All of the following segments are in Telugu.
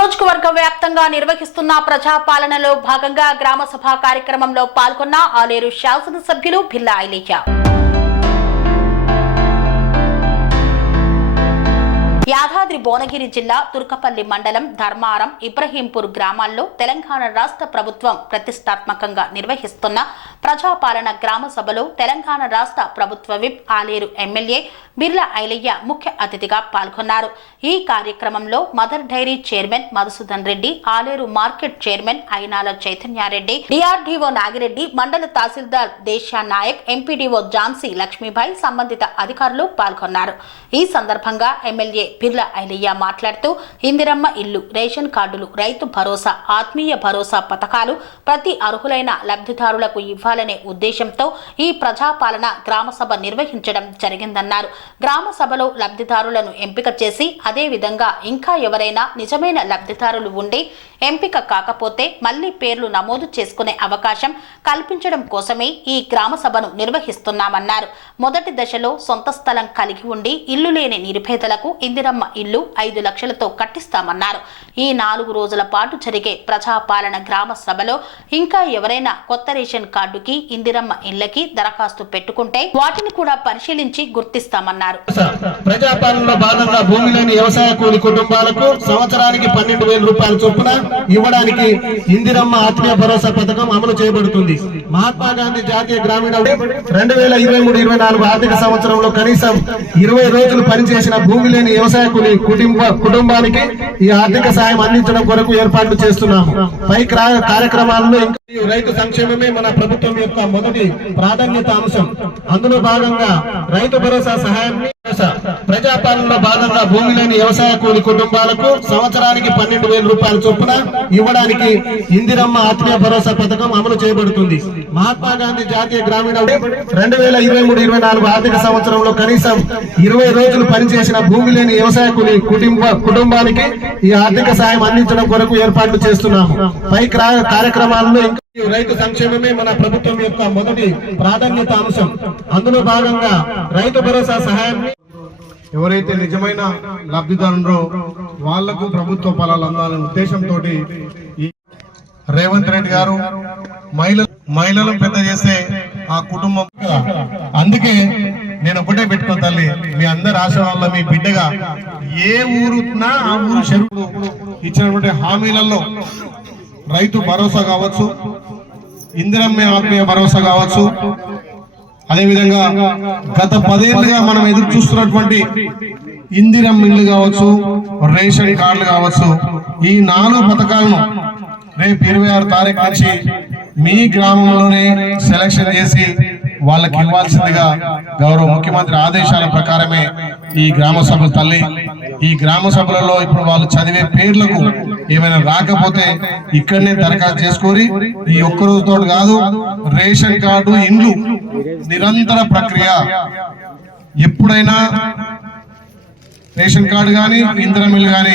నియోజకవర్గ వ్యాప్తంగా నిర్వహిస్తున్న ప్రజాపాలనలో భాగంగా గ్రామ సభ కార్యక్రమంలో పాల్గొన్న ఆలేరు శాసనసభ్యులు భిల్లా ఐలేజా యాదాద్రి భువనగిరి జిల్లా తుర్కపల్లి మండలం ధర్మారం ఇబ్రహీంపూర్ గ్రామాల్లో తెలంగాణ రాష్ట్ర ప్రభుత్వం ప్రతిష్టాత్మకంగా నిర్వహిస్తున్న ప్రజాపాలన గ్రామ సభలో తెలంగాణ రాష్ట్ర ప్రభుత్వ విప్ ఆలేరు ఎమ్మెల్యే బిర్లా ఐలయ్య ముఖ్య అతిథిగా పాల్గొన్నారు. ఈ కార్యక్రమంలో Mother Dairy chairman Madhusudan Reddy Aleru market chairman Ainala Chaitanya Reddy DRDO Nagireddy మండల తహసీల్దార్ దేశా నాయక్ ఎంపీడీఓ ఝాన్సీ లక్ష్మీబాయి సంబంధిత అధికారులు పాల్గొన్నారు. ఈ సందర్భంగా ఎమ్మెల్యే బిర్లా ఐలయ్య మాట్లాడుతూ ఇందిరమ్మ ఇల్లు రేషన్ కార్డులు రైతు భరోసా ఆత్మీయ భరోసా పథకాలు ప్రతి అర్హులైన లబ్ధిదారులకు ఇవ్వాలనే ఉద్దేశంతో ఈ ప్రజాపాలన గ్రామ సభ నిర్వహించడం జరిగిందన్నారు. గ్రామ సభలో లబ్ధిదారులను ఎంపిక చేసి అదేవిధంగా ఇంకా ఎవరైనా నిజమైన లబ్ధిదారులు ఉండి ఎంపిక కాకపోతే మళ్ళీ పేర్లు నమోదు చేసుకునే అవకాశం కల్పించడం కోసమే ఈ గ్రామ సభను నిర్వహిస్తున్నామన్నారు. మొదటి దశలో సొంత స్థలం కలిగి ఉండి ఇల్లు లేని నిరుపేదలకు ఇందిరమ్మ ఇల్లు ఐదు లక్షలతో కట్టిస్తామన్నారు. ఈ నాలుగు రోజుల పాటు జరిగే ప్రజాపాలన గ్రామ సభలో ఇంకా ఎవరైనా కొత్త రేషన్ కార్డుకి ఇందిరమ్మ ఇళ్ళకి దరఖాస్తు పెట్టుకుంటే వాటిని కూడా పరిశీలించి గుర్తిస్తామన్నారు. ప్రజాపాలనలో భాగంగా భూమి లేని వ్యవసాయ కూలి కుటుంబాలకు సంవత్సరానికి పన్నెండు వేల రూపాయల చొప్పున ఇవ్వడానికి ఇందిరమ్మ ఆత్మీయ భరోసా పథకం అమలు చేయబడుతుంది. మహాత్మా గాంధీ జాతీయ గ్రామీణ రెండు వేల ఇరవై మూడు ఇరవై నాలుగు ఆర్థిక సంవత్సరంలో కనీసం ఇరవై రోజులు పనిచేసిన భూమి లేని వ్యవసాయ కూలి కుటుంబ కుటుంబానికి ఈ ఆర్థిక సహాయం అందించడం కొరకు ఏర్పాట్లు చేస్తున్నాము పై కార్యక్రమాల్లో రైతు సంక్షేమమే మన ప్రభుత్వం యొక్క మొదటి ప్రాధాన్యత అంశం. అందులో భాగంగా రైతు భరోసా సహాయాన్ని ప్రజాపాలనలో భాగంగా భూమి లేని వ్యవసాయ కూలి కుటుంబాలకు సంవత్సరానికి పన్నెండు వేల రూపాయల చొప్పున ఇవ్వడానికి ఇందిరమ్మ ఆత్మీయ భరోసా పథకం అమలు చేయబడుతుంది. మహాత్మా గాంధీ జాతీయ గ్రామీణ రెండు వేల ఇరవై మూడు ఇరవై నాలుగు ఆర్థిక సంవత్సరంలో కనీసం ఇరవై రోజులు పనిచేసిన భూమి లేని వ్యవసాయ కూలి కుటుంబ కుటుంబానికి ఈ ఆర్థిక సాయం అందించడం కొరకు ఏర్పాట్లు చేస్తున్నాము. పై క్రా- కార్యక్రమాల్లో రైతు సంక్షేమమే మన ప్రభుత్వం యొక్క మొదటి ప్రాధాన్యత అంశం. అందులో భాగంగా రైతు భరోసా సహాయాన్ని ఎవరైతే నిజమైన లబ్ధిదారులో వాళ్ళకు ప్రభుత్వ ఫలాలు అందాలనే ఉద్దేశంతో రేవంత్ రెడ్డి గారు మహిళలు మహిళలు పెద్ద చేసే ఆ కుటుంబం అందుకే నేను ఒకటే పెట్టుకో తల్లి మీ అందరి ఆశీర్వాదంలో మీ బిడ్డగా ఏ ఊరున్నా ఆ ఊరు చెరువు ఇచ్చినటువంటి హామీలలో రైతు భరోసా కావచ్చు ఇందిరమ్మ ఆత్మీయ భరోసా కావచ్చు. అదేవిధంగా గత పదేళ్ళుగా మనం ఎదురు చూస్తున్నటువంటి ఇందిరం ఇల్లు కావచ్చు రేషన్ కార్డులు కావచ్చు ఈ నాలుగు పథకాలను రేపు ఇరవై ఆరు తారీఖు నుంచి మీ గ్రామంలోనే సెలక్షన్ చేసి వాళ్ళకి ఇవ్వాల్సిందిగా గౌరవ ముఖ్యమంత్రి ఆదేశాల ప్రకారమే ఈ గ్రామ సభ తల్లి ఈ గ్రామ సభలలో ఇప్పుడు వాళ్ళు చదివే పేర్లకు ఏమైనా రాకపోతే ఇక్కడనే దరఖాస్తు చేసుకొని ఈ ఒక్క రోజుతో కాదు రేషన్ కార్డు ఇండ్లు నిరంతర ప్రక్రియ ఎప్పుడైనా రేషన్ కార్డు కానీ ఇంద్రమిల్ కానీ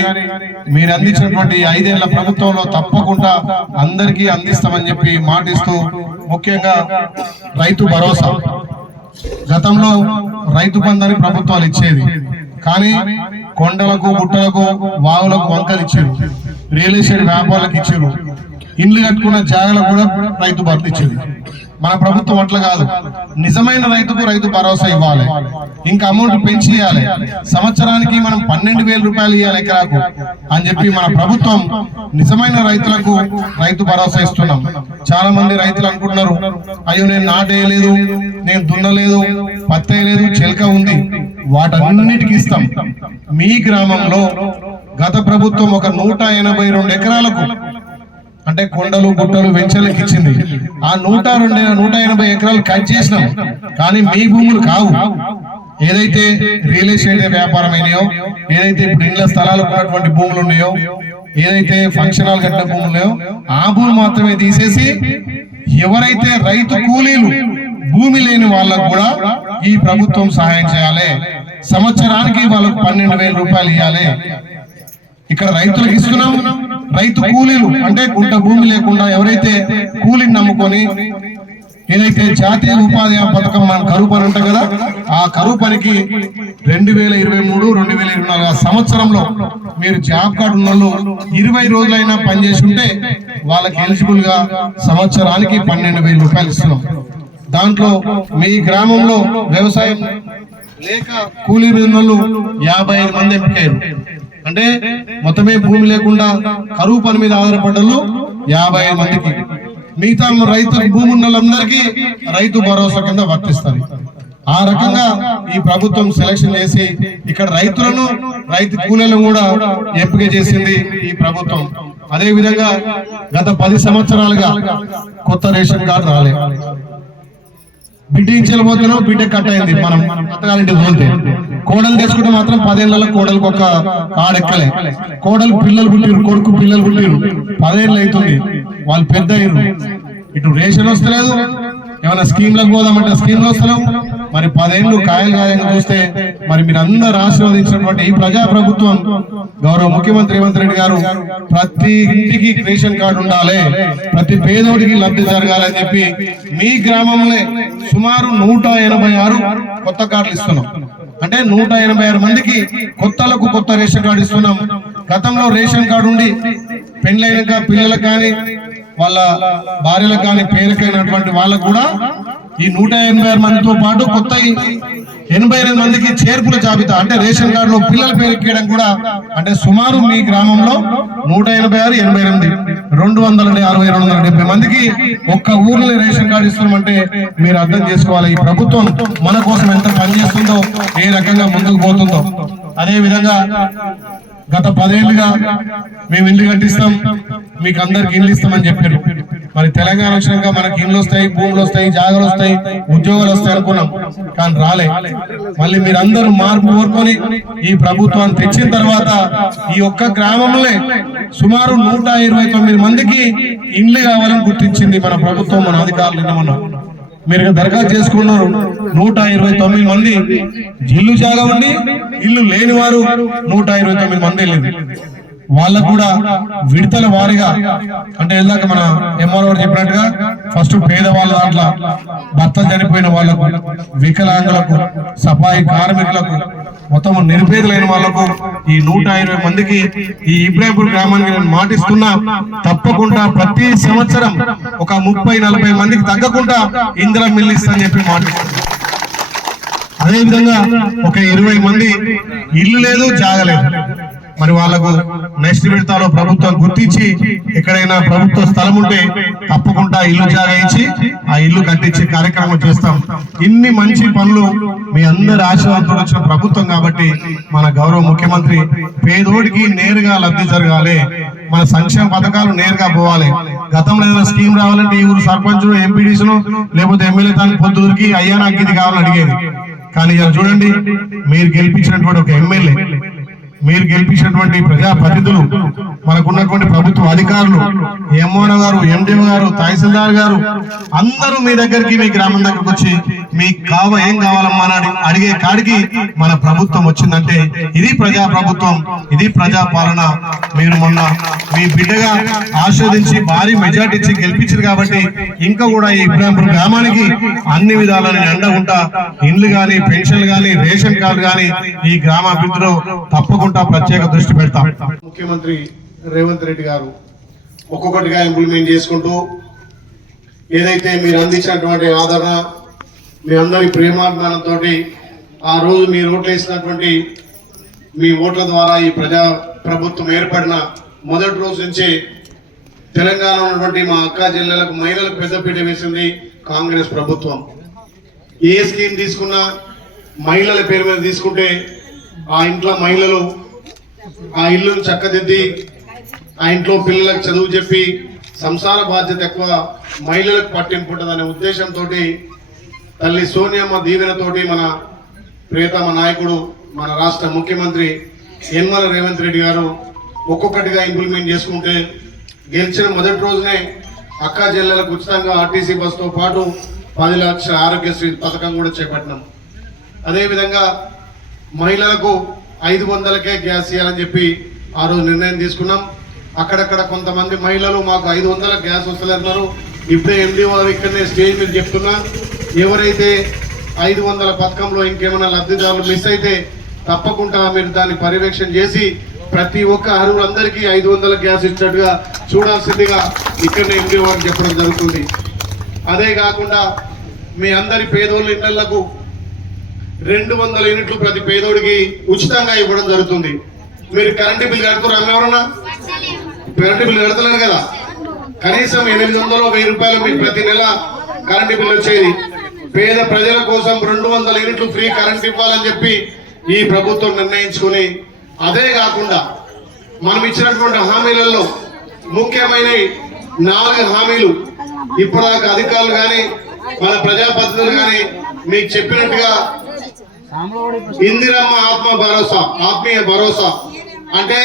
మీరు అందించినటువంటి ఐదేళ్ళ ప్రభుత్వంలో తప్పకుండా అందరికీ అందిస్తామని చెప్పి మాటిస్తూ ముఖ్యంగా రైతు భరోసా. గతంలో రైతు బంధాన్ని ప్రభుత్వాలు ఇచ్చేది. కానీ కొండలకు గుట్టలకు వాగులకు వంకలు ఇచ్చారు. రియల్ ఎస్టేట్ వ్యాపారులకు ఇచ్చారు. ఇండ్లు కట్టుకున్న జాగాలకు కూడా రైతు భర్త ఇచ్చేది. మన ప్రభుత్వం అట్లా కాదు. నిజమైన రైతుకు రైతు భరోసా ఇవ్వాలి. ఇంకా అమౌంట్ పెంచి ఇవ్వాలి సంవత్సరానికి మనం పన్నెండు వేల రూపాయలు ఇవ్వాలి ఎకరాకు అని చెప్పి మన ప్రభుత్వం నిజమైన రైతులకు రైతు భరోసా ఇస్తున్నాం. చాలా మంది రైతులు అనుకుంటున్నారు అయ్యో నేను నాటేయలేదు నేను దున్నలేదు పత్తేయలేదు చెలక ఉంది. వాటన్నిటికి ఇస్తాం. మీ గ్రామంలో గత ప్రభుత్వం ఒక నూట ఎనభై రెండు ఎకరాలకు అంటే కొండలు గుట్టలు వెంచర్లకు ఇచ్చింది. ఆ నూట రెండు నూట ఎనభై ఎకరాలు కట్ చేసినాం. కానీ మీ భూములు కావు. ఏదైతే రియల్ ఎస్టేట్ వ్యాపారం అయినాయో ఏదైతే ఇప్పుడు ఇండ్ల స్థలాలకు ఉన్నటువంటి భూములు ఉన్నాయో ఏదైతే ఫంక్షన్ హాల్ కట్టిన భూములు ఉన్నాయో ఆ భూమి మాత్రమే తీసేసి ఎవరైతే రైతు కూలీలు భూమి లేని వాళ్ళకు కూడా ఈ ప్రభుత్వం సహాయం చేయాలి. సంవత్సరానికి వాళ్ళకు పన్నెండు వేల రూపాయలు ఇవ్వాలి ఇక్కడ రైతులకు ఇస్తున్నాం రైతు కూలీలు అంటే గుంట భూమి లేకుండా ఎవరైతే కూలీని నమ్ముకొని ఏదైతే జాతీయ ఉపాధి హామీ పథకం మనం కరువు పని అంటాం కదా ఆ కరువు పనికి రెండు వేల ఇరవై మూడు రెండు వేల ఇరవై నాలుగు సంవత్సరంలో మీరు జాబ్ కార్డు ఉన్న వాళ్ళు ఇరవై రోజులైనా పనిచేసి ఉంటే వాళ్ళకి ఎలిజిబుల్గా సంవత్సరానికి పన్నెండు వేల రూపాయలు ఇస్తున్నాం. దాంట్లో మీ గ్రామంలో వ్యవసాయం లేక కూలీ వాళ్ళు యాభై ఐదు మంది ఎంపికయ్యారు. అంటే మొత్తమే భూమి లేకుండా కరువు పని మీద ఆధారపడ్డలు యాభై ఐదు మందికి. మిగతా రైతు భూమి ఉన్న వాళ్ళందరికీ రైతు భరోసా కింద వర్తిస్తారు ఆ రకంగా ఈ ప్రభుత్వం సెలక్షన్ చేసి ఇక్కడ రైతులను రైతు కూలీలను కూడా ఎంపిక చేసింది ఈ ప్రభుత్వం. అదే విధంగా గత పది సంవత్సరాలుగా కొత్త రేషన్ కార్డు రాలేదు బిడ్డింగ్ చెల్లబోతున్నాం బిడ్డ కట్ అయింది. మనం అత్తగారింటికి పోతే. కోడలు తీసుకుంటే మాత్రం పదేళ్ళలో కోడలకు ఒక ఆడెక్కలే. కోడలు పిల్లలు పుట్టిరు కొడుకు పిల్లలు పుట్టిరు పదేళ్ళు అవుతుంది. వాళ్ళు పెద్ద అయ్యారు ఇటు రేషన్ వస్తలేదు. ఏమైనా స్కీమ్లకు పోదామంటే స్కీమ్లు వస్తలేవు. మరి పదేళ్ళు కాయలు కాయంగా చూస్తే మరి మీరు అందరు ఆశీర్వదించినటువంటి ఈ ప్రజా ప్రభుత్వం గౌరవ ముఖ్యమంత్రి రేవంత్ రెడ్డి గారు ప్రతి ఇంటికి రేషన్ కార్డు ఉండాలి. ప్రతి పేదోడికి లబ్ధి జరగాలని చెప్పి మీ గ్రామంలో సుమారు నూట ఎనభై ఆరు కొత్త కార్డులు ఇస్తున్నాం. అంటే నూట ఎనభై ఆరు మందికి కొత్తలకు కొత్త రేషన్ కార్డు ఇస్తున్నాం. గతంలో రేషన్ కార్డు ఉండి పెళ్ళైనాక పిల్లలకు కానీ వాళ్ళ భార్యలకు కానీ పేరుకైనటువంటి వాళ్ళకు కూడా ఈ నూట ఎనభై ఆరు మందితో పాటు కొత్త ఎనభై ఎనిమిది మందికి చేర్పుల జాబితా అంటే రేషన్ కార్డులో పిల్లల పేరు ఎక్కడం కూడా అంటే సుమారు మీ గ్రామంలో నూట ఎనభై ఆరు ఎనభై ఎనిమిది రెండు వందల అరవై రెండు వందల డెబ్బై మందికి ఒక్క ఊర్లో రేషన్ కార్డు ఇస్తున్నామంటే మీరు అర్థం చేసుకోవాలి. ఈ ప్రభుత్వం మన కోసం ఎంత పనిచేస్తుందో ఏ రకంగా ముందుకు పోతుందో. అదే విధంగా గత పదేళ్ళుగా మేము ఇల్లు కట్టిస్తాం మీకు అందరికి ఇల్లు ఇస్తామని చెప్పారు. మరి తెలంగాణ వచ్చినాక మనకి ఇండ్లు వస్తాయి భూములు వస్తాయి జాగాలు వస్తాయి ఉద్యోగాలు వస్తాయి అనుకున్నాం. కానీ రాలే. మళ్ళీ మీరందరూ మార్పు కోరుకొని ఈ ప్రభుత్వాన్ని తెచ్చిన తర్వాత ఈ ఒక్క గ్రామంలో సుమారు నూట ఇరవై తొమ్మిది మందికి ఇండ్లు కావాలని గుర్తించింది మన ప్రభుత్వం మన అధికారులు నిన్న మీరు దరఖాస్తు చేసుకున్నారు. నూట ఇరవై తొమ్మిది మంది ఇల్లు జాగా ఉండి ఇల్లు లేని వారు నూట ఇరవై తొమ్మిది మంది వెళ్ళింది. వాళ్ళకు కూడా విడతల వారిగా అంటే ఇందాక మన ఎంఆర్ఓ చెప్పినట్టుగా ఫస్ట్ పేదవాళ్ళ దాంట్లో భర్త చనిపోయిన వాళ్ళకు వికలాంగులకు సఫాయి కార్మికులకు మొత్తం నిరుపేదలైన వాళ్ళకు ఈ నూట ఇరవై మందికి ఈ ఇబ్రాహింపూర్ గ్రామానికి నేను మాటిస్తున్నా తప్పకుండా ప్రతి సంవత్సరం ఒక ముప్పై నలభై మందికి తగ్గకుండా ఇందిరా మిల్లు ఇస్తా చెప్పి మాటిస్తున్నా. అదే విధంగా ఒక ఇరవై మంది ఇల్లు లేదు జాగలేదు మరి వాళ్ళకు నెక్స్ట్ విడతలో ప్రభుత్వం గుర్తించి ఎక్కడైనా ప్రభుత్వ స్థలం ఉంటే తప్పకుండా ఇల్లు జాగించి ఆ ఇల్లు కట్టించే కార్యక్రమం చేస్తాం. ఇన్ని మంచి పనులు మీ అందరి ఆశీర్వాదంతో వచ్చిన ప్రభుత్వం కాబట్టి మన గౌరవ ముఖ్యమంత్రి పేదోడికి నేరుగా లబ్ధి జరగాలి. మన సంక్షేమ పథకాలు నేరుగా పోవాలి. గతంలో ఏదైనా స్కీమ్ రావాలంటే ఈ ఊరు సర్పంచ్ ఎంపీడీసులు లేకపోతే ఎమ్మెల్యే తాను పొద్దుకి అయ్యా నాకు ఇది కావాలని అడిగేది. కానీ ఇలా చూడండి మీరు గెలిపించినటువంటి ఒక ఎమ్మెల్యే మీరు గెలిపించినటువంటి ప్రజాప్రతినిధులు మనకున్నటువంటి ప్రభుత్వ అధికారులు ఎంఓనో గారు ఎండిఓ గారు తహసీల్దార్ గారు అందరూ మీ దగ్గరికి మీ గ్రామం దగ్గరకు వచ్చి మీకు కావ ఏం కావాలమ్మా అని అడిగే కాడికి మన ప్రభుత్వం వచ్చిందంటే ఇది ప్రజా ప్రభుత్వం ఇది ప్రజా పాలన మీరు మొన్న మీ బిడ్డగా ఆస్వాదించి భారీ మెజార్టీ ఇచ్చి గెలిపించారు కాబట్టి ఇంకా కూడా ఈ ఇబ్రాహింపూర్ గ్రామానికి అన్ని విధాలని నేను ఉంటా ఇండ్లు కానీ పెన్షన్లు కానీ రేషన్ కార్డు కానీ ఈ గ్రామ అభివృద్ధిలో తప్పకుండా ప్రత్యేక దృష్టి పెడతాం. ముఖ్యమంత్రి రేవంత్ రెడ్డి గారు ఒక్కొక్కటిగా ఇంప్లిమెంట్ చేసుకుంటూ ఏదైతే మీరు అందించినటువంటి ఆదరణ మీ అందరి ప్రేమాభిమానంతో ఆ రోజు మీరు ఓట్లు వేసినటువంటి మీ ఓట్ల ద్వారా ఈ ప్రజా ప్రభుత్వం ఏర్పడిన మొదటి రోజు నుంచే తెలంగాణ ఉన్నటువంటి మా అక్క జిల్లాలకు మహిళలకు పెద్దపీట వేసింది కాంగ్రెస్ ప్రభుత్వం. ఏ స్కీమ్ తీసుకున్నా మహిళల పేరు మీద తీసుకుంటే ఆ ఇంట్లో మహిళలు ఆ ఇల్లును చక్కదిద్ది ఆ ఇంట్లో పిల్లలకు చదువు చెప్పి సంసార బాధ్యత ఎక్కువ మహిళలకు పట్టింపు ఉంటుందనే ఉద్దేశంతో తల్లి సోనియమ్మ దీవెనతోటి మన ప్రియతమ నాయకుడు మన రాష్ట్ర ముఖ్యమంత్రి యనమల రేవంత్ రెడ్డి గారు ఒక్కొక్కటిగా ఇంప్లిమెంట్ చేసుకుంటే గెలిచిన మొదటి రోజునే అక్కా జిల్లాలకు ఉచితంగా ఆర్టీసీ బస్సుతో పాటు పది లక్షల ఆరోగ్యశ్రీ పథకం కూడా చేపట్టినాం. అదేవిధంగా మహిళలకు ఐదు వందలకే గ్యాస్ ఇవ్వాలని చెప్పి ఆ రోజు నిర్ణయం తీసుకున్నాం. అక్కడక్కడ కొంతమంది మహిళలు మాకు ఐదు వందల గ్యాస్ వస్తలేన్నారు ఇప్పుడే ఎండి వారు ఇక్కడనే స్టేజ్ మీద చెప్తున్నా. ఎవరైతే ఐదు వందల పథకంలో ఇంకేమైనా లబ్ధిదారులు మిస్ అయితే తప్పకుండా మీరు దాన్ని పర్యవేక్షణ చేసి ప్రతి ఒక్క అర్హులందరికీ ఐదు వందల గ్యాస్ ఇచ్చినట్టుగా చూడాల్సిందిగా ఇక్కడనే ఎండి వారికి చెప్పడం జరుగుతుంది. అదే కాకుండా మీ అందరి పేదోళ్ళ ఇళ్ళకు రెండు వందల యూనిట్లు ప్రతి పేదోడికి ఉచితంగా ఇవ్వడం జరుగుతుంది. మీరు కరెంటు బిల్ కడుతున్నారు ఎవరన్నా? కరెంటు బిల్ కడతలేరు కదా. కనీసం ఎనిమిది వందలు వెయ్యి రూపాయలు మీకు ప్రతి నెల కరెంటు బిల్ వచ్చేది. పేద ప్రజల కోసం రెండు వందల యూనిట్లు ఫ్రీ కరెంట్ ఇవ్వాలని చెప్పి ఈ ప్రభుత్వం నిర్ణయించుకుని అదే కాకుండా మనం ఇచ్చినటువంటి హామీలలో ముఖ్యమైన నాలుగు హామీలు. ఇప్పటిదాకా అధికారులు కానీ మన ప్రజాప్రతినిధులు కానీ మీకు చెప్పినట్టుగా ఇందిరమ్మ ఆత్మ భరోసా ఆత్మీయ భరోసా. అంటే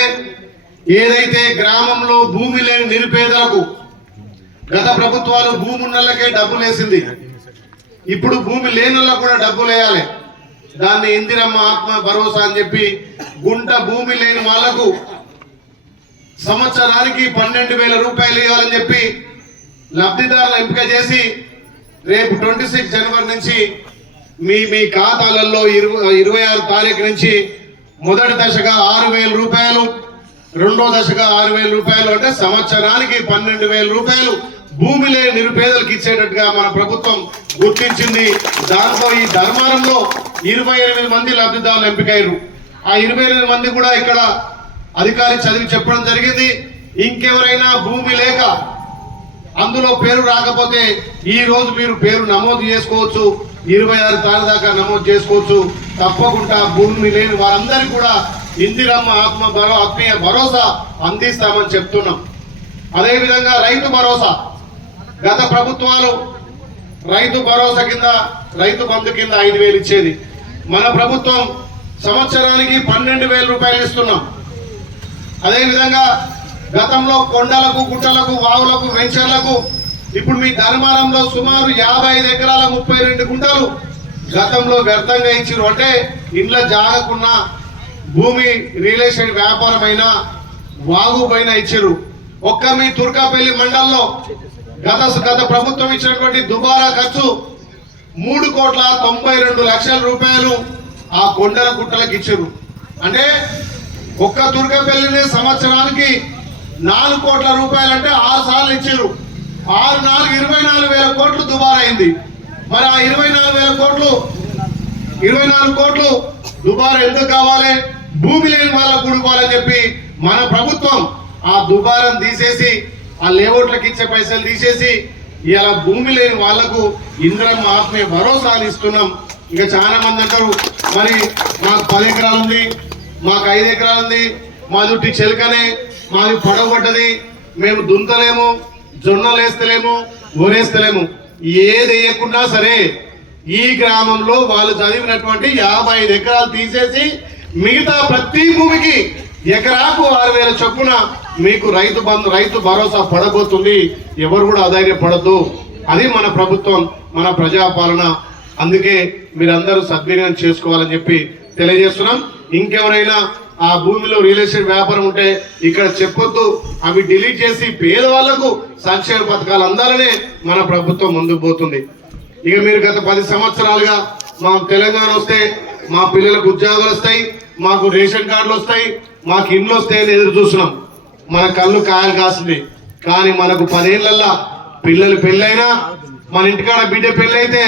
ఏదైతే గ్రామంలో భూమి లేని నిరుపేదలకు గత ప్రభుత్వాలు భూమి ఉన్నోళ్ళకే డబ్బులు వేసింది ఇప్పుడు భూమి లేని కూడా డబ్బులు వేయాలి. దాన్ని ఇందిరమ్మ ఆత్మ భరోసా అని చెప్పి గుంట భూమి లేని వాళ్ళకు సంవత్సరానికి పన్నెండు వేల రూపాయలు ఇవ్వాలని చెప్పి లబ్ధిదారులు ఎంపిక చేసి రేపు ట్వంటీ సిక్స్ జనవరి నుంచి మీ మీ ఖాతాలలో ఇరవై ఇరవై ఆరు తారీఖు నుంచి మొదటి దశగా ఆరు వేల రూపాయలు రెండో దశగా ఆరు వేల రూపాయలు అంటే సంవత్సరానికి పన్నెండు వేల రూపాయలు భూమి లేని నిరుపేదలకు ఇచ్చేటట్టుగా మన ప్రభుత్వం గుర్తించింది. దాంతో ఈ ధర్మారంలో ఇరవై ఎనిమిది మంది లబ్ధిదారులు ఎంపికయ్యారు. ఆ ఇరవై ఎనిమిది మంది కూడా ఇక్కడ అధికారి చదివి చెప్పడం జరిగింది. ఇంకెవరైనా భూమి లేక అందులో పేరు రాకపోతే ఈ రోజు మీరు పేరు నమోదు చేసుకోవచ్చు. ఇరవై ఆరు తారీఖు దాకా నమోదు చేసుకోవచ్చు. తప్పకుండా భూమి లేని వారందరికీ కూడా ఇందిరమ్మ ఆత్మ భరో ఆత్మీయ భరోసా అందిస్తామని చెప్తున్నాం. అదేవిధంగా రైతు భరోసా. గత ప్రభుత్వాలు రైతు భరోసా కింద రైతు బంధు కింద ఐదు వేలు ఇచ్చేది. మన ప్రభుత్వం సంవత్సరానికి పన్నెండు వేల రూపాయలు ఇస్తున్నాం అదేవిధంగా గతంలో కొండలకు గుట్టలకు వాగులకు వెంచర్లకు ఇప్పుడు మీ ధర్మారంలో సుమారు యాభై ఐదు ఎకరాల ముప్పై రెండు గుంటలు గతంలో వ్యర్థంగా ఇచ్చిరు అంటే ఇండ్ల జాగకున్న భూమి రియల్ ఎస్టేట్ వ్యాపారమైనా వాగు పైన ఇచ్చారు ఒక్క మీ తుర్కాపల్లి మండలంలో గత గత ప్రభుత్వం ఇచ్చినటువంటి దుబారా ఖర్చు మూడు కోట్ల తొంభై రెండు లక్షల రూపాయలు ఆ కొండల గుట్టలకు ఇచ్చారు. అంటే ఒక్క దుర్గపల్లిని సంవత్సరానికి నాలుగు కోట్ల రూపాయలు అంటే ఆరు సార్లు ఇచ్చారు. ఆరు నాలుగు ఇరవై నాలుగు వేల కోట్లు దుబారైంది మరి ఆ ఇరవై నాలుగు వేల కోట్లు ఇరవై నాలుగు కోట్లు దుబారా ఎందుకు కావాలి? భూమి లేని వాళ్ళకు కూడుకోవాలని చెప్పి మన ప్రభుత్వం ఆ దుబారం తీసేసి ఆ లేఅవుట్లకు ఇచ్చే పైసలు తీసేసి ఇలా భూమి లేని వాళ్ళకు ఇంద్రమ్మ ఆత్మీయ భరోసాలు ఇస్తున్నాం. ఇంకా చాలా మంది అంటారు మరి మాకు పది ఎకరాలు ఉంది మాకు ఐదు ఎకరాలు ఉంది మా చుట్టి చెలకనే మాది పడవబడ్డది మేము దుంతలేము జొన్నలు వేస్తలేము ఏది వేయకుండా సరే ఈ గ్రామంలో వాళ్ళు చదివినటువంటి యాభై ఐదు ఎకరాలు తీసేసి మిగతా ప్రతి భూమికి ఎకరాకు ఆరు వేల చొప్పున మీకు రైతు బంధు రైతు భరోసా పడబోతుంది. ఎవరు కూడా అధైర్యపడద్దు. అది మన ప్రభుత్వం మన ప్రజాపాలన. అందుకే మీరందరూ సద్వినియోగం చేసుకోవాలని చెప్పి తెలియజేస్తున్నాం. ఇంకెవరైనా ఆ భూమిలో రియల్ ఎస్టేట్ వ్యాపారం ఉంటే ఇక్కడ చెప్పొద్దు. అవి డిలీట్ చేసి పేదవాళ్ళకు సంక్షేమ పథకాలు అందాలనే మన ప్రభుత్వం ముందుకు పోతుంది. ఇక మీరు గత పది సంవత్సరాలుగా మా తెలంగాణ వస్తే మా పిల్లలకు ఉద్యోగాలు వస్తాయి. మాకు రేషన్ కార్డులు వస్తాయి మాకు ఇండ్లు వస్తాయని ఎదురు చూస్తున్నాం. మన కళ్ళు కాయలు కాసింది. కానీ మనకు పదేళ్ళల్లా పిల్లలు పెళ్ళైనా మన ఇంటికాడ బిడ్డ పెళ్ళైతే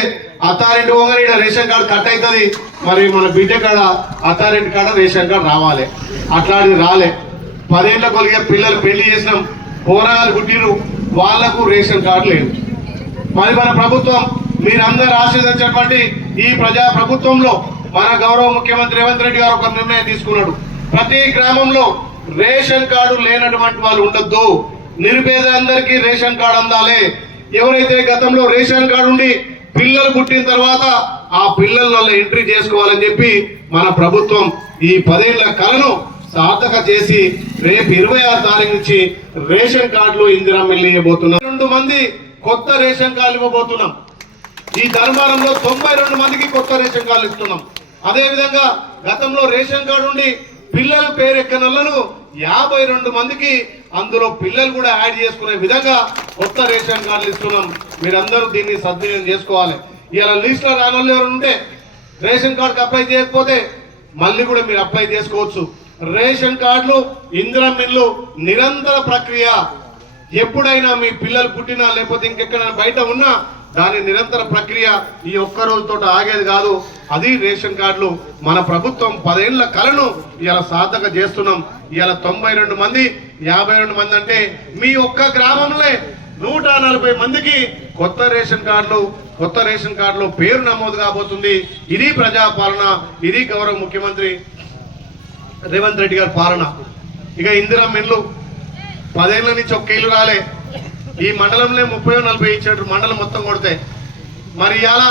అత్తారింటి పోగానే రేషన్ కార్డు కట్ అవుతుంది మరి మన బిడ్డ కాడ అత్తారింటి కాడ రేషన్ కార్డు రావాలి. అట్లాంటిది రాలే. పదేళ్ళ కొలిగే పిల్లలు పెళ్ళి చేసినాం. పోరాలు పుట్టిరు వాళ్ళకు రేషన్ కార్డు లేదు. మరి మన ప్రభుత్వం మీరందరూ ఆశీర్వదించినటువంటి ఈ ప్రజా ప్రభుత్వంలో మన గౌరవ ముఖ్యమంత్రి రేవంత్ రెడ్డి గారు ఒక నిర్ణయం తీసుకున్నాడు. ప్రతి గ్రామంలో రేషన్ కార్డు లేనటువంటి వాళ్ళు ఉండొద్దు. నిరుపేదలందరికీ రేషన్ కార్డు అందాలి. ఎవరైతే గతంలో రేషన్ కార్డు ఉండి పిల్లలు పుట్టిన తర్వాత ఆ పిల్లల ఎంట్రీ చేసుకోవాలని చెప్పి మన ప్రభుత్వం ఈ పదేళ్ళ కలను సార్థక చేసి రేపు ఇరవై ఆరు తారీఖు నుంచి రేషన్ కార్డులు ఇందిరా మిల్లి ఇవ్వబోతున్నాం. రెండు మంది కొత్త రేషన్ కార్డులు ఇవ్వబోతున్నాం. ఈ ధర్మారంలో తొంభై రెండు మందికి కొత్త రేషన్ కార్డులు ఇస్తున్నాం. అదేవిధంగా గతంలో రేషన్ కార్డు ఉండి పిల్లల పేరు ఎక్కనలను యాభై రెండు మందికి అందులో పిల్లలు కూడా యాడ్ చేసుకునే విధంగా కొత్త రేషన్ కార్డులు ఇస్తున్నాం. మీరందరూ దీన్ని సద్వినియోగం చేసుకోవాలి. ఇలా లిస్ట్లో రాని ఎవరు ఉంటే రేషన్ కార్డుకి అప్లై చేయకపోతే మళ్ళీ కూడా మీరు అప్లై చేసుకోవచ్చు. రేషన్ కార్డులు ఇందిరం మిల్లు నిరంతర ప్రక్రియ. ఎప్పుడైనా మీ పిల్లలు పుట్టినా లేకపోతే ఇంకెక్కడైనా బయట ఉన్నా దాని నిరంతర ప్రక్రియ ఈ ఒక్క రోజుతో ఆగేది కాదు. అది రేషన్ కార్డులు. మన ప్రభుత్వం పదేళ్ళ కలను ఇలా సాధక చేస్తున్నాం. ఇలా తొంభై రెండు మంది యాభై రెండు మంది అంటే మీ ఒక్క గ్రామంలో నూట నలభై మందికి కొత్త రేషన్ కార్డులు కొత్త రేషన్ కార్డులో పేరు నమోదు కాబోతుంది. ఇది ప్రజాపాలన ఇది గౌరవ ముఖ్యమంత్రి రేవంత్ రెడ్డి గారి పాలన. ఇక ఇందిరా మిల్లు పదేళ్ళ నుంచి ఒక్క ఇల్లు రాలే. ఈ మండలంలో ముప్పై నలభై ఇచ్చాడు మండలం మొత్తం కొడితే. మరి ఇలా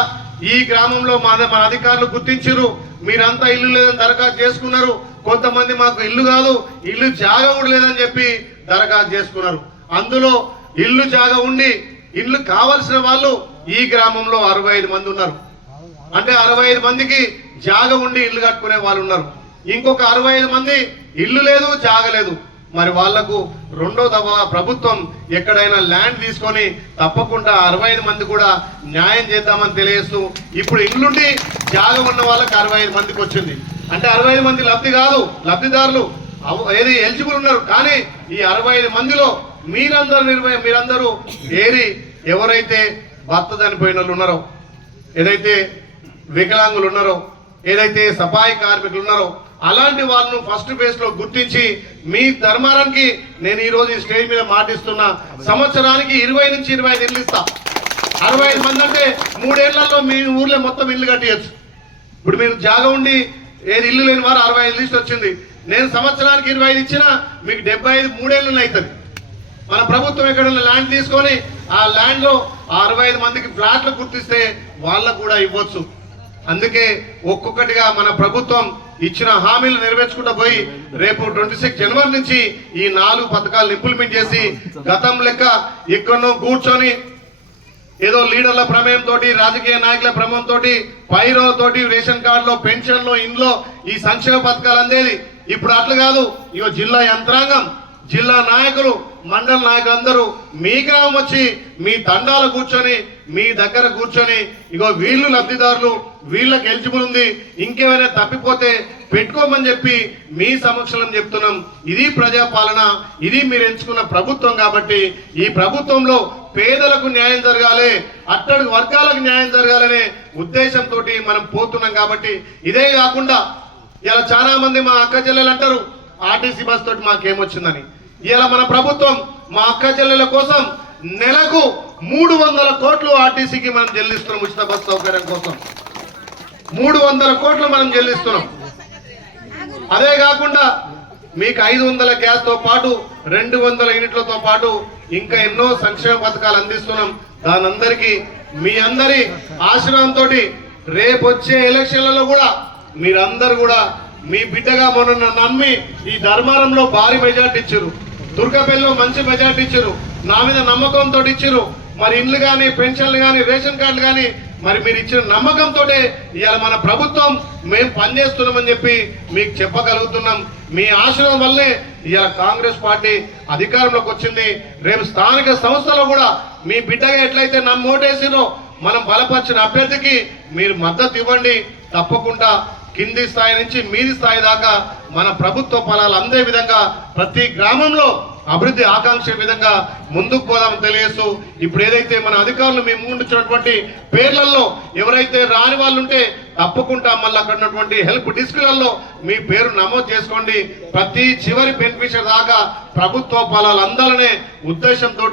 ఈ గ్రామంలో మా మన అధికారులు గుర్తించారు మీరంతా ఇల్లు లేదని దరఖాస్తు చేసుకున్నారు. కొంతమంది మాకు ఇల్లు కాదు ఇల్లు జాగా కూడా లేదని చెప్పి దరఖాస్తు చేసుకున్నారు. అందులో ఇల్లు జాగా ఉండి ఇల్లు కావలసిన వాళ్ళు ఈ గ్రామంలో అరవై ఐదు మంది ఉన్నారు. అంటే అరవై ఐదు మందికి జాగ ఉండి ఇల్లు కట్టుకునే వాళ్ళు ఉన్నారు. ఇంకొక అరవై ఐదు మంది ఇల్లు లేదు జాగ లేదు. మరి వాళ్ళకు రెండో దఫా ప్రభుత్వం ఎక్కడైనా ల్యాండ్ తీసుకొని తప్పకుండా అరవై ఐదు మంది కూడా న్యాయం చేద్దామని తెలియజేస్తూ ఇప్పుడు ఇల్లుండి జాగం ఉన్న వాళ్ళకి అరవై ఐదు మందికి వచ్చింది. అంటే అరవై ఐదు మంది లబ్ధి కాదు లబ్ధిదారులు. ఏది ఎలిజిబుల్ ఉన్నారు. కానీ ఈ అరవై ఐదు మందిలో మీరందరూ నిర్వహ మీరందరూ ఏరి ఎవరైతే భర్త చనిపోయిన వాళ్ళు ఉన్నారో ఏదైతే వికలాంగులు ఉన్నారో ఏదైతే సఫాయి కార్మికులు ఉన్నారో అలాంటి వాళ్ళను ఫస్ట్ ఫేజ్లో గుర్తించి మీ ధర్మారానికి నేను ఈ రోజు ఈ స్టేజ్ మీద మాటిస్తున్నా. సంవత్సరానికి ఇరవై నుంచి ఇరవై ఐదు ఇల్లు ఇస్తా. అరవై ఐదు మంది అంటే మూడేళ్ళలో మీ ఊర్లో మొత్తం ఇల్లు కట్టేయచ్చు. ఇప్పుడు మీరు జాగ ఉండి ఏది ఇల్లు లేని వారు అరవై ఐదు లిస్ట్ వచ్చింది. నేను సంవత్సరానికి ఇరవై ఐదు ఇచ్చినా మీకు డెబ్బై ఐదు మూడేళ్ళు అవుతుంది మన ప్రభుత్వం ఎక్కడ ల్యాండ్ తీసుకొని ఆ ల్యాండ్లో ఆ అరవై ఐదు మందికి ఫ్లాట్లు గుర్తిస్తే వాళ్ళకు కూడా ఇవ్వచ్చు. అందుకే ఒక్కొక్కటిగా మన ప్రభుత్వం ఇచ్చిన హామీలు నెరవేర్చుకుంటూ పోయి రేపు ట్వంటీ సిక్స్ జనవరి నుంచి ఈ నాలుగు పథకాలను ఇంప్లిమెంట్ చేసి గతం లెక్క ఎక్కడో కూర్చొని ఏదో లీడర్ల ప్రమేయం తోటి రాజకీయ నాయకుల ప్రమేయం తోటి తోటి రేషన్ కార్డులో పెన్షన్లో ఇంట్లో ఈ సంక్షేమ పథకాలు అందేది. ఇప్పుడు అట్లా కాదు. ఇగో జిల్లా యంత్రాంగం జిల్లా నాయకులు మండల నాయకులందరూ మీ గ్రామం వచ్చి మీ దండాలు కూర్చొని మీ దగ్గర కూర్చొని ఇగో వీళ్ళు లబ్ధిదారులు వీళ్ళకి ఎలిజిబుల్ ఉంది ఇంకేమైనా తప్పిపోతే పెట్టుకోమని చెప్పి మీ సమక్షంలో చెప్తున్నాం. ఇది ప్రజాపాలన ఇది మీరు ఎంచుకున్న ప్రభుత్వం కాబట్టి ఈ ప్రభుత్వంలో పేదలకు న్యాయం జరగాలి అట్టడుగు వర్గాలకు న్యాయం జరగాలనే ఉద్దేశంతో మనం పోతున్నాం కాబట్టి ఇదే కాకుండా ఇలా చాలా మంది మా అక్క చెల్లెలు అంటారు ఆర్టీసీ బస్ తోటి మాకేమొచ్చిందని. ఇలా మన ప్రభుత్వం మా అక్క చెల్లెల కోసం నెలకు మూడు వందల కోట్లు ఆర్టీసీకి మనం చెల్లిస్తున్నాం ఉచిత బస్ సౌకర్యం కోసం. మూడు వందల కోట్లు మనం చెల్లిస్తున్నాం. అదే కాకుండా మీకు ఐదు వందల గ్యాస్తో పాటు రెండు వందల యూనిట్లతో పాటు ఇంకా ఎన్నో సంక్షేమ పథకాలు అందిస్తున్నాం. దానందరికీ మీ అందరి ఆశీర్వాదంతో రేపు వచ్చే ఎలక్షన్లలో కూడా మీరందరూ కూడా మీ బిడ్డగా మొన్న నమ్మి ఈ ధర్మారంలో భారీ మెజార్టీ ఇచ్చారు. దుర్గాపల్లిలో మంచి మెజార్టీ ఇచ్చారు. నా మీద నమ్మకంతో ఇచ్చారు. మరి ఇండ్లు కానీ పెన్షన్లు కానీ రేషన్ కార్డులు కానీ మరి మీరు ఇచ్చిన నమ్మకంతో ఇవాళ మన ప్రభుత్వం మేము పనిచేస్తున్నామని చెప్పి మీకు చెప్పగలుగుతున్నాం. మీ ఆశీర్వాదం వల్లే ఇవాళ కాంగ్రెస్ పార్టీ అధికారంలోకి వచ్చింది. రేపు స్థానిక సంస్థలో కూడా మీ బిడ్డగా ఎట్లయితే నమ్ము మనం బలపరిచిన అభ్యర్థికి మీరు మద్దతు ఇవ్వండి. తప్పకుండా కింది స్థాయి నుంచి మీది స్థాయి దాకా మన ప్రభుత్వ ఫలాలు అందే విధంగా ప్రతి గ్రామంలో అభివృద్ధి ఆకాంక్ష విధంగా ముందుకు పోదామని తెలియజేస్తూ ఇప్పుడు ఏదైతే మన అధికారులు మేము ముందుచ్చినటువంటి పేర్లలో ఎవరైతే రాని వాళ్ళు ఉంటే తప్పకుండా మళ్ళీ అక్కడ ఉన్నటువంటి హెల్ప్ డిస్క్లలో మీ పేరు నమోదు చేసుకోండి. ప్రతి చివరి బెనిఫిషియర్ దాకా ప్రభుత్వ పొలాలు అందాలనే ఉద్దేశంతో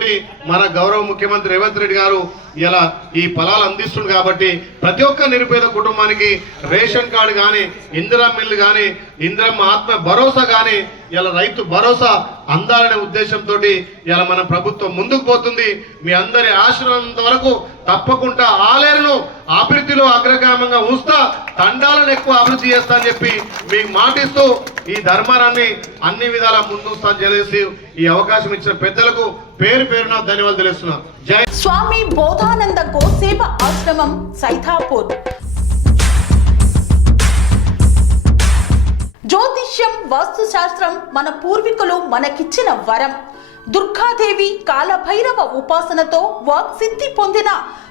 మన గౌరవ ముఖ్యమంత్రి రేవంత్ రెడ్డి గారు ఇలా ఈ ఫలాలు అందిస్తుంది కాబట్టి ప్రతి ఒక్క నిరుపేద కుటుంబానికి రేషన్ కార్డు కానీ ఇందిరా మిల్లు కానీ ఇందిరమ్మ ఆత్మ భరోసా కానీ ఇలా రైతు భరోసా అందాలనే ఉద్దేశంతో ఇలా మన ప్రభుత్వం ముందుకు పోతుంది. మీ అందరి ఆశ్రమంత వరకు తప్పకుండా ఆలేరును అభివృద్ధిలో అగ్రగామంగా ఉంచుతా తండాలను ఎక్కువ అభివృద్ధి చేస్తా అని చెప్పి మీకు మాటిస్తూ ఈ ధర్మారాన్ని అన్ని విధాల ముందు చేసి ఈ అవకాశం ఇచ్చిన పెద్దలకు పేరు పేరున ధన్యవాదాలు తెలుస్తున్నా. జై స్వామి బోధానంద గోసేవ ఆశ్రమం సైథాపూర్ జ్యోతిష్యం వాస్తుశాస్త్రం మన పూర్వీకులు మనకిచ్చిన వరం. దుర్గాదేవి కాలభైరవ ఉపాసనతో వాక్సిద్ధి పొందిన